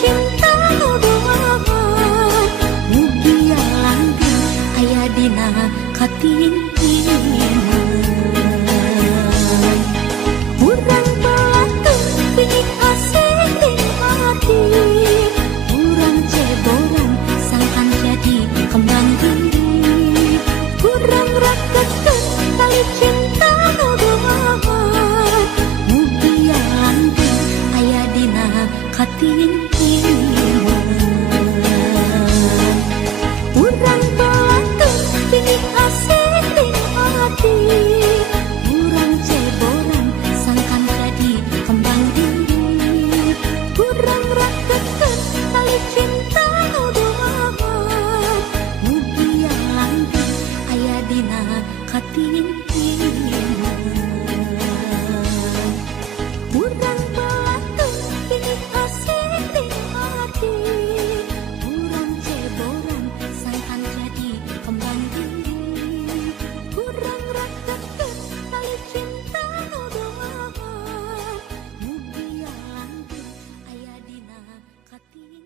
cinta doa mugia langgeng aya dina katintingan urang belakang pingin asing di hati urang ceboran sangkan jadi kembang diri urang rakeun tali cinta doa mugia langgeng aya dina katintingan urang belakang pingin asing di hati urang ceboran sangkan jadi kembang diri urang rakeun tali cinta doa mugia langgeng aya dina katintingan urang belakang pingin asing di hati urang ceboran sangkan jadi kembang diri urang rakeun tali cinta doa mugia langgeng aya dina katintingan.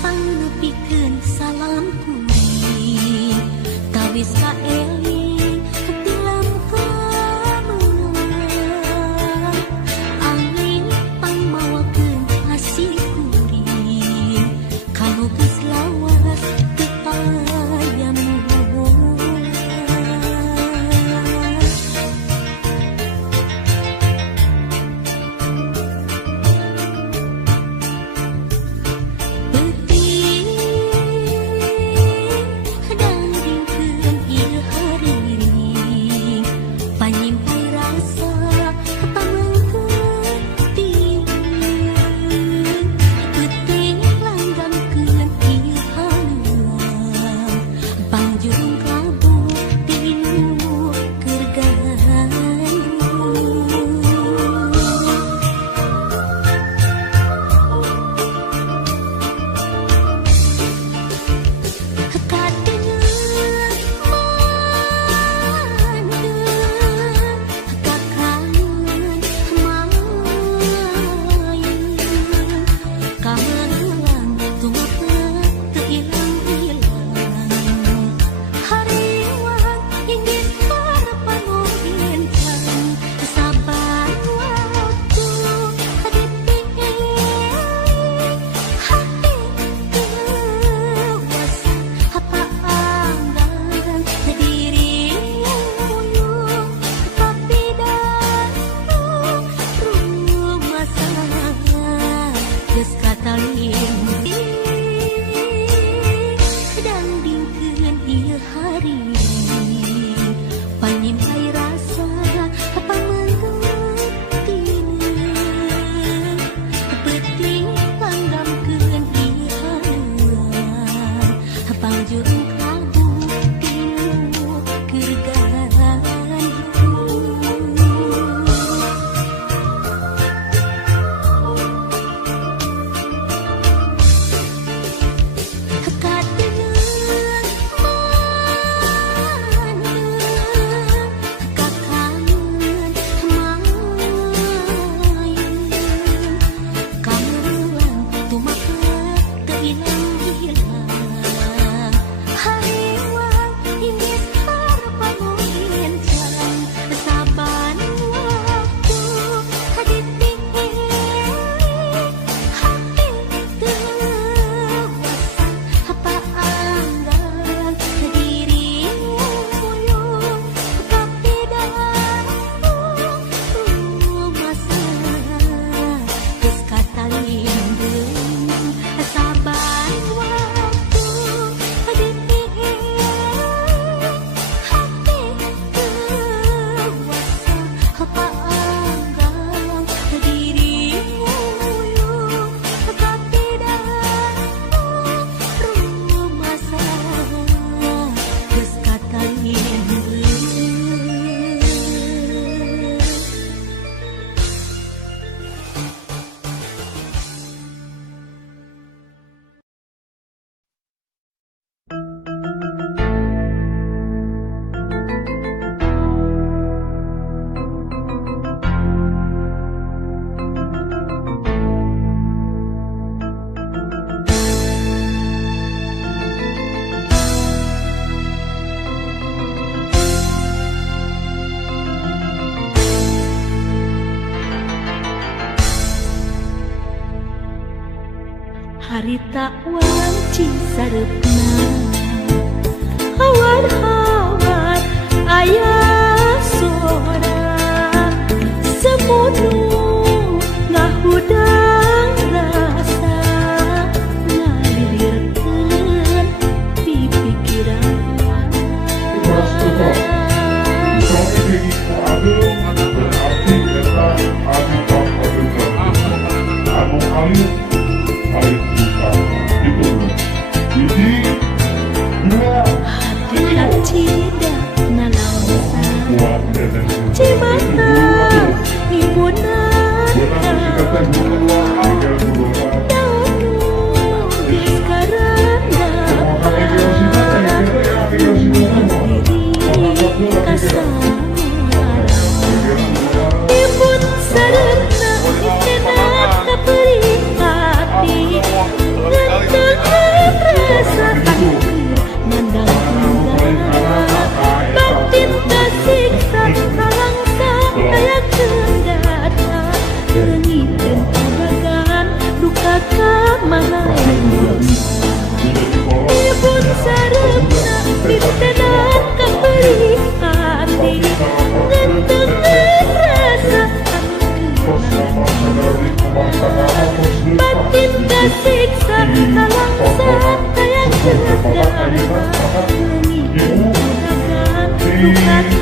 Pangneupikeun salam kuring kawis ka eling tilam kameungan angin pangmawakeun asih kuring kanu geus lawas teu aya muhulan peuting dangdingkeun ieu harita wanci sareupna hawar-hawar aya sora semunu ngahudang rasa ngalilirkeun di pikiran hati tidak nalangsa cimata ibunan daun sekarang diri kasamarang ibun sarana itenan kaperi hati ngenteng rasa batin kasiksa nalangsa kayak kendata leungiteun padagan duka kamahang dosa ibun sareupna pitenan kaperi hati ngenteng rasa batin kasiksa nalangsa kayak kendata leungiteun padagan duka